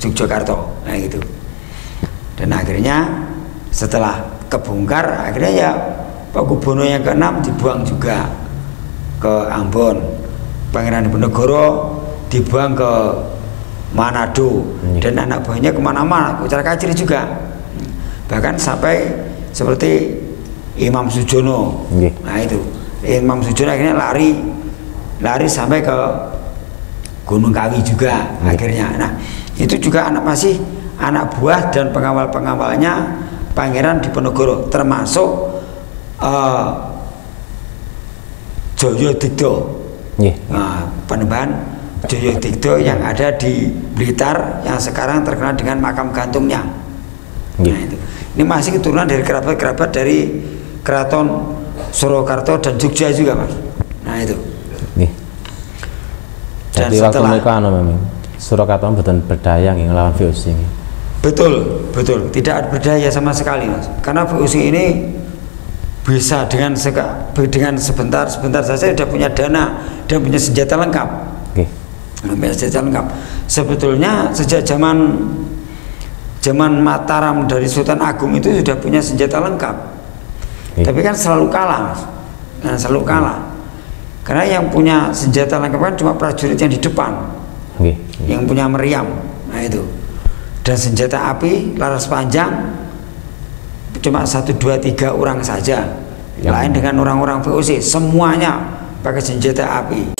Yogyakarta, nah gitu. Dan akhirnya setelah kebongkar, akhirnya ya Pakubono yang ke-6 dibuang juga ke Ambon, Pangeran Diponegoro dibuang ke Manado, dan anak buahnya kemana-mana, kucar-kacir juga, bahkan sampai seperti Imam Sujono. Nah itu Imam Sujono akhirnya lari sampai ke Gunung Kawi juga akhirnya. Nah itu juga masih anak buah dan pengawal-pengawalnya Pangeran Diponegoro, termasuk Joyodigdo. Nah, Panembahan Joyodigdo yang ada di Blitar, yang sekarang terkenal dengan makam gantungnya. Nah itu, ini masih keturunan dari kerabat-kerabat dari Keraton Surakarta dan Jogja juga, Mas. Nah itu. Dan jadi setelah waktu Surakarta mboten berdaya nggih nglawan VOC. Betul, tidak berdaya sama sekali, Mas. Karena VOC ini bisa dengan sebentar saja sudah punya dana dan punya senjata lengkap. Punya senjata lengkap. Sebetulnya sejak zaman Mataram dari Sultan Agung itu sudah punya senjata lengkap. Tapi kan selalu kalah, Mas. Nah, selalu kalah. Karena yang punya senjata lengkap kan cuma prajurit yang di depan, yang punya meriam. Nah itu. Dan senjata api laras panjang cuma 1, 2, 3 orang saja. Lain dengan orang-orang VOC, semuanya pakai senjata api.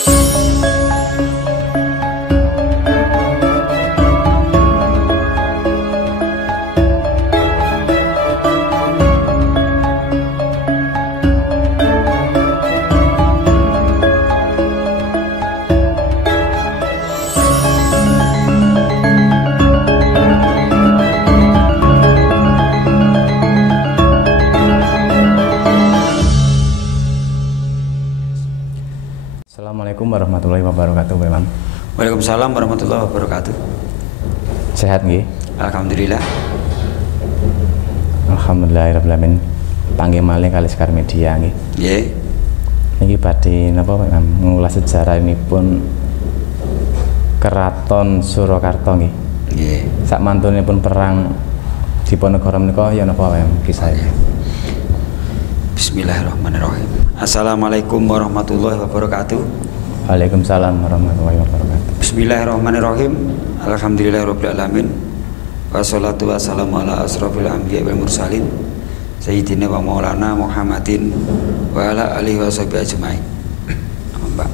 Assalamualaikum warahmatullahi wabarakatuh, Pak Imam. Waalaikumsalam warahmatullahi wabarakatuh. Sehat nggih? Alhamdulillah. Alhamdulillahirabbil alamin. Panggih malih kali Sekar Media nggih. Nggih. Niki badhe napa Pak Imam ngulas sejarah ini pun Keraton Surakarta nggih. Nggih. Sak mantunipun perang Diponegoro menika ya napa Pak Imam kisahnya? Bismillahirrahmanirrahim. Assalamualaikum warahmatullahi wabarakatuh. Waalaikumsalam warahmatullahi wabarakatuh. Bismillahirrahmanirrahim. Alhamdulillahirabbil alamin. Wassalatu wassalamu ala asrofil anbiya wal mursalin sayyidina wa maulana Muhammadin wa ala alihi washabihi ajmain. Amma ba'd.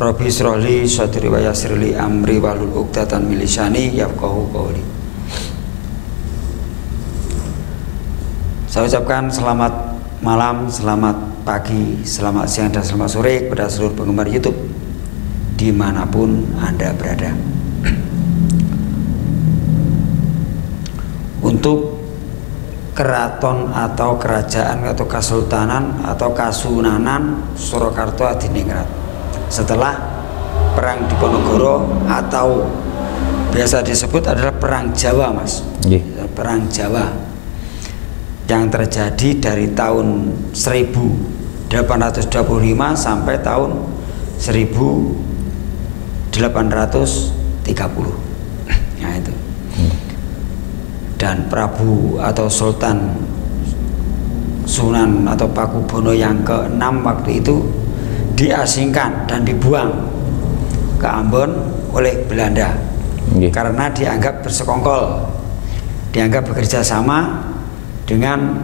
Rabbi shrahli sadri wa yassirli amri wahlul 'uqdatam min lisani yafqahu qawli. Saya ucapkan selamat malam, selamat pagi, selamat siang, dan selamat sore kepada seluruh penggemar YouTube dimanapun Anda berada. Untuk keraton atau kerajaan atau kesultanan atau kasunanan Surakarta Hadiningrat setelah perang Diponegoro atau biasa disebut adalah perang Jawa, Mas. Perang Jawa yang terjadi dari tahun 1825 sampai tahun 1830. Nah itu. Dan Prabu atau Sultan Sunan atau Pakubono yang ke-6 waktu itu diasingkan dan dibuang ke Ambon oleh Belanda karena dianggap bersekongkol, dianggap bekerja sama dengan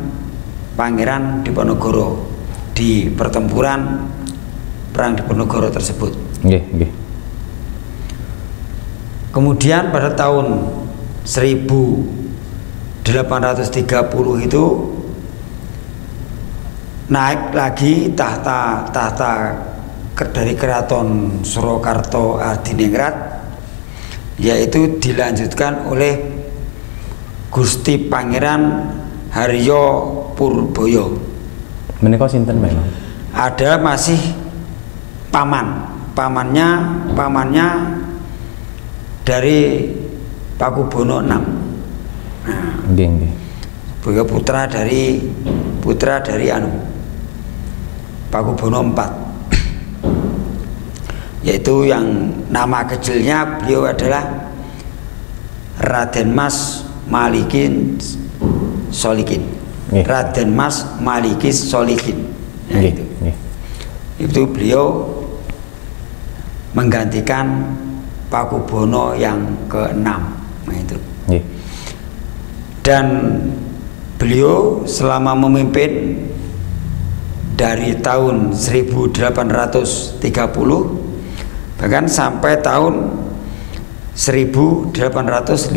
Pangeran Diponegoro di pertempuran perang Diponegoro tersebut. Kemudian pada tahun 1830 itu naik lagi tahta dari Keraton Surakarta Hadiningrat, yaitu dilanjutkan oleh Gusti Pangeran Haryo Purboyo. Menika sinten, Pak? Ada masih pamannya dari Pakubono 6. Nah, Boyo putra dari Pakubono 4. Yaitu yang nama kecilnya beliau adalah Raden Mas Malikin Solikin. Raden Mas Malikis Solikin. Nah, itu beliau menggantikan Pakubono yang ke-6. Nah, itu. Dan beliau selama memimpin dari tahun 1830 bahkan sampai tahun 1858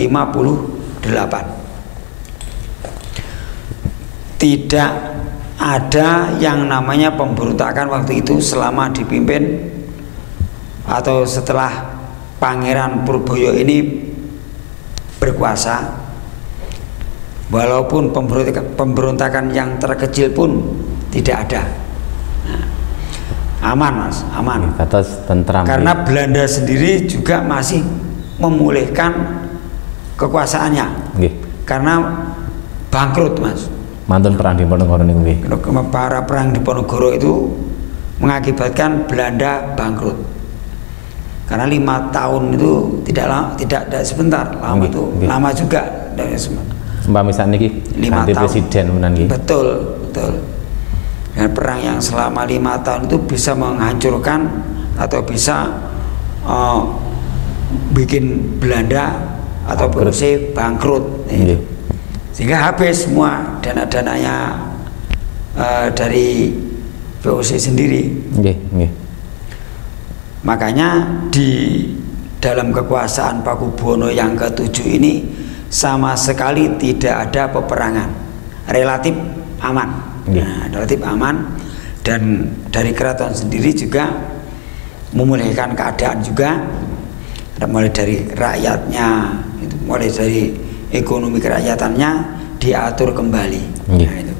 tidak ada yang namanya pemberontakan waktu itu selama dipimpin atau setelah Pangeran Purboyo ini berkuasa. Walaupun pemberontakan yang terkecil pun tidak ada. Nah, aman Mas, aman. Atas tentram. Karena Belanda sendiri juga masih memulihkan kekuasaannya. Karena bangkrut Mas. Mantun perang di Ponorogo niku nggih. Para perang di Ponorogo itu mengakibatkan Belanda bangkrut. Karena 5 tahun itu tidak sebentar, lama itu lama juga dari sebentar. Mbak misalnya niki 5 tahun presiden menan nggih. Betul. Dan perang yang selama 5 tahun itu bisa menghancurkan atau bisa bikin Belanda atau POC bangkrut. Sehingga habis semua dana-dananya dari POC sendiri. Makanya di dalam kekuasaan Pakubono yang ke-7 ini sama sekali tidak ada peperangan, relatif aman. Nah, relatif aman, dan dari keraton sendiri juga memulihkan keadaan juga, mulai dari rakyatnya, mulai dari ekonomi kerakyatannya diatur kembali. Nah, itu.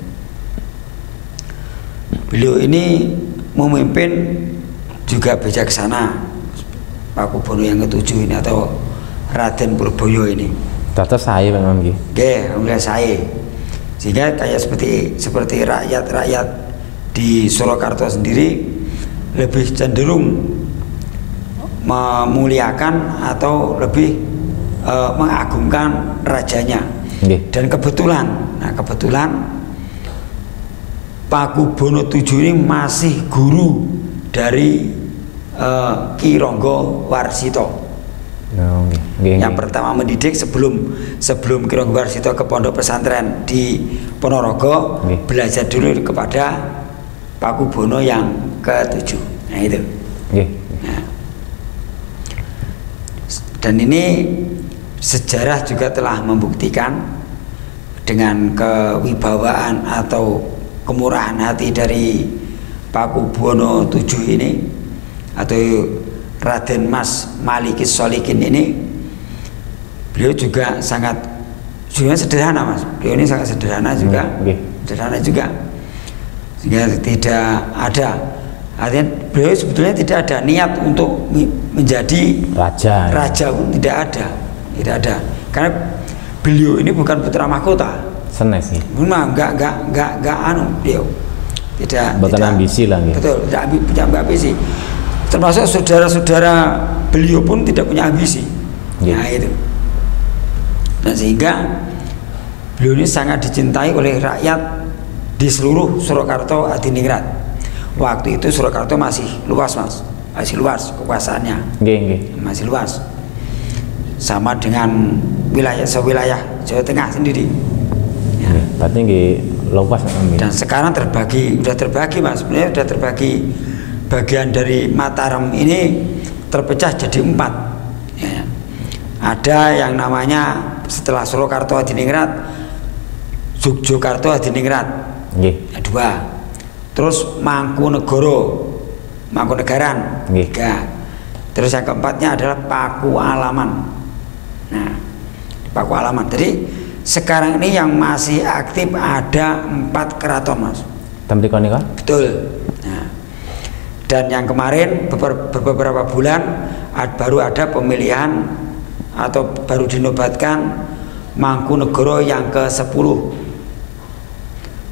Beliau ini memimpin juga bijaksana, Pakubono yang ke-7 ini atau Raden Purboyo ini. Tata saya memang nggih. Alhamdulillah saya. Sehingga kayak seperti rakyat di Surakarta sendiri lebih cenderung memuliakan atau lebih mengagungkan rajanya. Dan kebetulan Pakubono 7 ini masih guru dari Ki Ronggo Warsito. Yang pertama mendidik sebelum Ki Ronggo Warsito ke pondok pesantren di Ponorogo, belajar dulu kepada Pakubono yang ke-7. Nah, itu. Nah. Dan ini sejarah juga telah membuktikan dengan kewibawaan atau kemurahan hati dari Pakubono 7 ini atau Raden Mas Malikis Solikin ini, beliau juga sangat sederhana Mas. Beliau ini sangat sederhana juga, sehingga tidak ada, artinya beliau sebetulnya tidak ada niat untuk menjadi raja pun tidak ada, karena beliau ini bukan putra mahkota. Senes sih. Enggak beliau tidak ambisi lah. Betul, tidak punya ambisi. Termasuk saudara-saudara beliau pun tidak punya ambisi. Nah, itu. Nah, sehingga beliau ini sangat dicintai oleh rakyat di seluruh Surakarta Hadiningrat. Waktu itu Surakarta masih luas Mas, masih luas kekuasaannya. Masih luas. Sama dengan wilayah Jawa Tengah sendiri. Berarti nggih luas. Dan sekarang sudah terbagi Mas, sebenarnya sudah terbagi. Bagian dari Mataram ini terpecah jadi 4. Ya. Ada yang namanya setelah Surakarta Hadiningrat, Yogyakarta Hadiningrat, 2. Terus Mangkunegaran, 3. Terus yang keempatnya adalah Pakualaman. Nah, Pakualaman. Jadi sekarang ini yang masih aktif ada 4 keraton Mas. Betul. Nah, dan yang kemarin beberapa bulan baru ada pemilihan atau baru dinobatkan Mangkunegoro yang ke-10,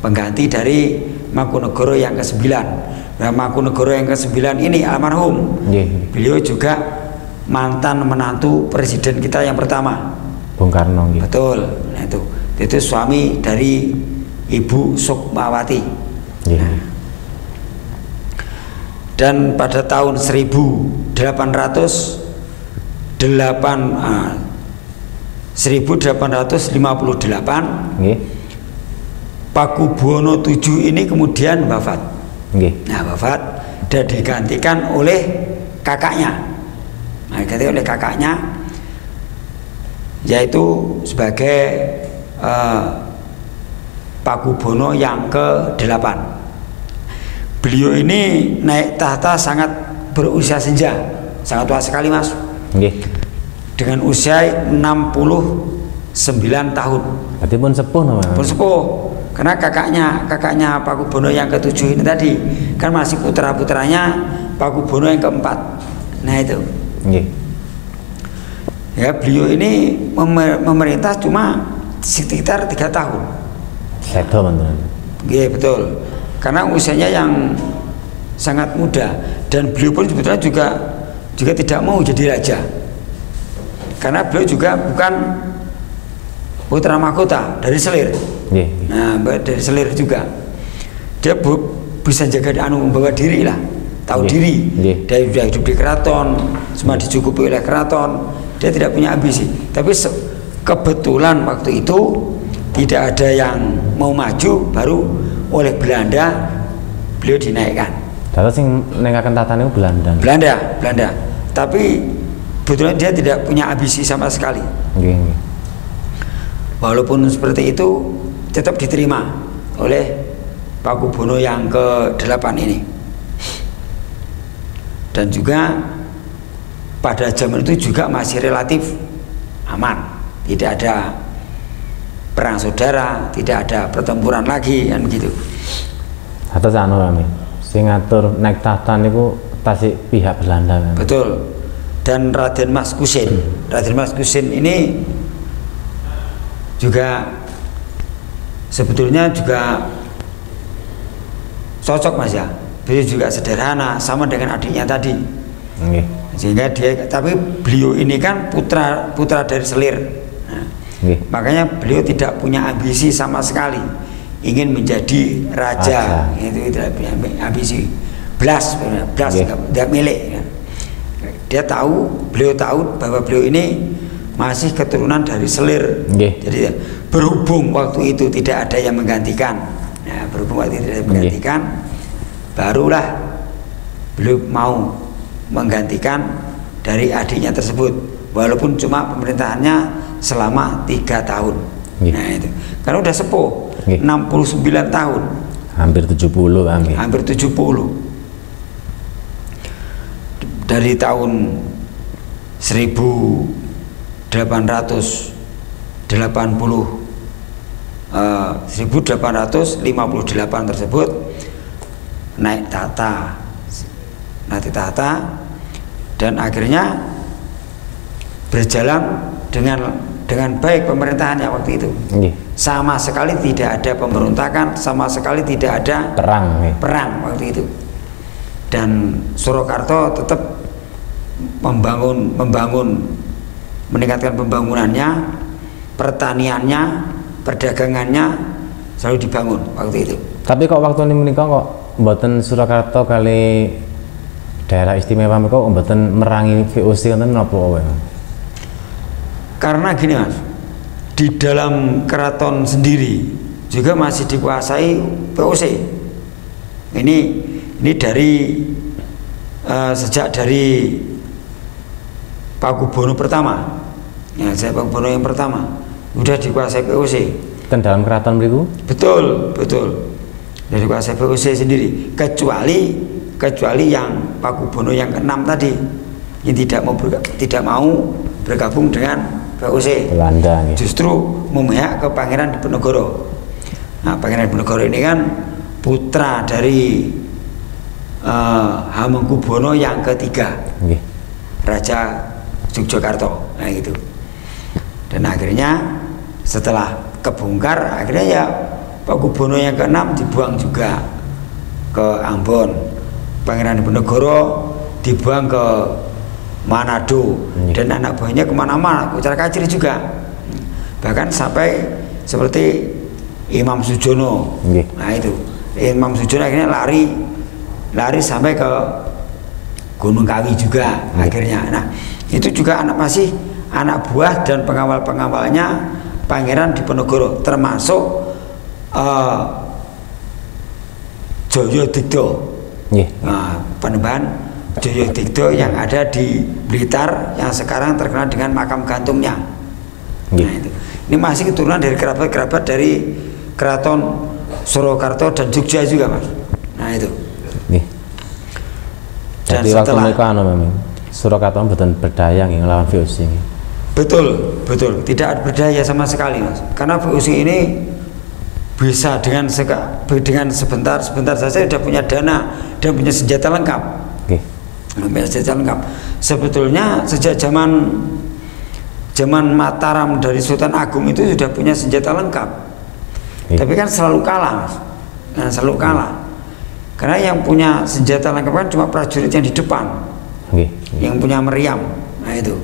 pengganti dari Mangkunegoro yang ke-9. Nah, Mangkunegoro yang ke-9 ini almarhum. Beliau juga mantan menantu presiden kita yang pertama, Bung Karno gitu. Betul. Nah itu suami dari Ibu Sukmawati. Nggih. Dan pada tahun 1858 Nggih. Pakubuwono VII ini kemudian wafat. Nggih. Nah, wafat dan digantikan oleh kakaknya. Nah, digantikan oleh kakaknya yaitu sebagai Pakubuwono yang ke-8. Beliau ini naik tahta sangat berusia senja, sangat tua sekali, Mas. Nggih. Dengan usia 69 tahun. Berarti pun sepuh namanya. Pun sepuh. Karena kakaknya Pakubuwono yang ke-7 ini tadi kan masih putra-putranya Pakubuwono yang ke-4. Nah itu. Nggih. Ya, beliau ini memerintah cuma sekitar 3 tahun. Sedo mantunan. Iya betul. Karena usianya yang sangat muda dan beliau pun sebetulnya juga tidak mau jadi raja. Karena beliau juga bukan putra mahkota dari Selir. Nggih. Nah, dari Selir juga. Dia bisa jaga membawa diri lah, tahu diri. Dia sudah hidup di keraton, semua dicukupi oleh keraton. Dia tidak punya ambisi. Tapi kebetulan waktu itu tidak ada yang mau maju, baru oleh Belanda beliau dinaikkan. Terus sing nengaken tata niku Belanda. Belanda. Tapi kebetulan dia tidak punya ambisi sama sekali. Nggih. Walaupun seperti itu tetap diterima oleh Pakubuwono yang ke-8 ini. Dan juga pada zaman itu juga masih relatif aman, tidak ada perang saudara, tidak ada pertempuran lagi kan begitu. Atas anu kami, sing ngatur naik tahta niku tasik pihak Belanda kan. Betul. Dan Raden Mas Kusin ini juga sebetulnya juga cocok, Mas ya. Beliau juga sederhana sama dengan adiknya tadi. Nggih. Sehingga tapi beliau ini kan putra dari Selir. Nah, makanya beliau tidak punya ambisi sama sekali ingin menjadi raja. Itu tidak punya ambisi. Blas tidak milik. Beliau tahu bahwa beliau ini masih keturunan dari Selir. Jadi berhubung waktu itu tidak ada yang menggantikan. Nah, barulah beliau mau menggantikan dari adiknya tersebut, walaupun cuma pemerintahannya selama 3 tahun. Nah itu karena udah sepuh, 69 tahun, hampir 70 kami. Hampir 70. Dari tahun 1858 tersebut naik tahta dan akhirnya berjalan dengan baik pemerintahannya waktu itu. Sama sekali tidak ada pemberontakan, sama sekali tidak ada perang waktu itu. Dan Surakarta tetap meningkatkan pembangunannya, pertaniannya, perdagangannya selalu dibangun waktu itu. Tapi kok waktu ini menikah kok mboten Surakarta kali daerah istimewa mereka kok mboten merangi VOC kan napa wae? Karena gini, Mas, di dalam keraton sendiri juga masih dikuasai VOC. Ini dari sejak dari Pakubuwono pertama, ya saya Pakubuwono yang pertama sudah dikuasai VOC. Kan dalam keraton beriku? Betul. Dari kuasai VOC sendiri, kecuali yang Pakubuwono yang ke-6 tadi yang tidak mau bergabung dengan VOC Belanda. Justru memihak ke Pangeran Diponegoro. Nah, Pangeran Diponegoro ini kan putra dari Hamengkubuwono yang ke-3, Raja Yogyakarta. Nah gitu. Dan akhirnya setelah kebongkar, akhirnya ya Pakubuwono yang ke-6 dibuang juga ke Ambon. Pangeran Diponegoro dibuang ke Manado, dan anak buahnya kemana-mana, kucar kacir juga. bahkan sampai seperti Imam Sujono. Nah itu Imam Sujono akhirnya lari sampai ke Gunung Kawi juga akhirnya. Nah itu juga masih anak buah dan pengawal-pengawalnya Pangeran Diponegoro, termasuk Joyodigdo. Nah, Panembahan Joyodigdo yang ada di Blitar yang sekarang terkenal dengan makam gantungnya. Nah, itu. Ini masih keturunan dari kerabat-kerabat dari Keraton Surakarta dan Jogja juga, Mas. Nah itu. Dan jadi setelah waktu mereka memang Surakarta mboten berdaya nggih nglawan VOC. Betul, tidak berdaya sama sekali, Mas. Karena VOC ini bisa dengan sebentar saja sudah punya dana dan punya senjata lengkap. Punya senjata lengkap. Sebetulnya sejak zaman Mataram dari Sultan Agung itu sudah punya senjata lengkap. Tapi kan selalu kalah, Mas. Nah, selalu kalah. Karena yang punya senjata lengkap kan cuma prajurit yang di depan. Yang punya meriam. Nah, itu.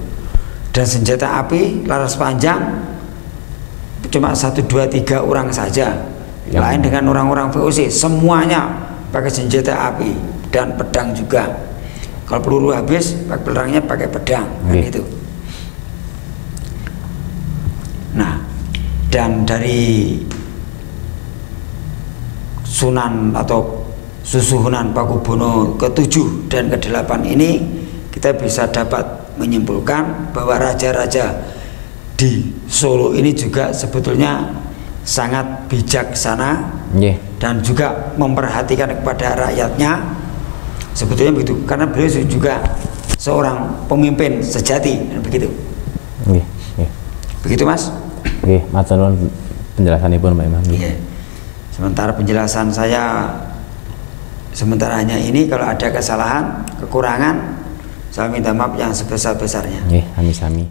Dan senjata api laras panjang cuma 1, 2, 3 orang saja. Lain dengan orang-orang VOC, semuanya pakai senjata api dan pedang juga. Kalau peluru habis, pelangnya pakai pedang, kan itu. Nah, dan dari Sunan atau Susuhunan Pakubono ke-7 dan ke-8 ini kita bisa dapat menyimpulkan bahwa raja-raja di Solo ini juga sebetulnya sangat bijaksana dan juga memperhatikan kepada rakyatnya, sebetulnya begitu, karena beliau juga seorang pemimpin sejati, begitu. Begitu, Mas. Matur nuwun penjelasanipun Pak Imam. Sementara penjelasan saya sementara hanya ini. Kalau ada kesalahan, kekurangan, saya minta maaf yang sebesar-besarnya. Sami-sami.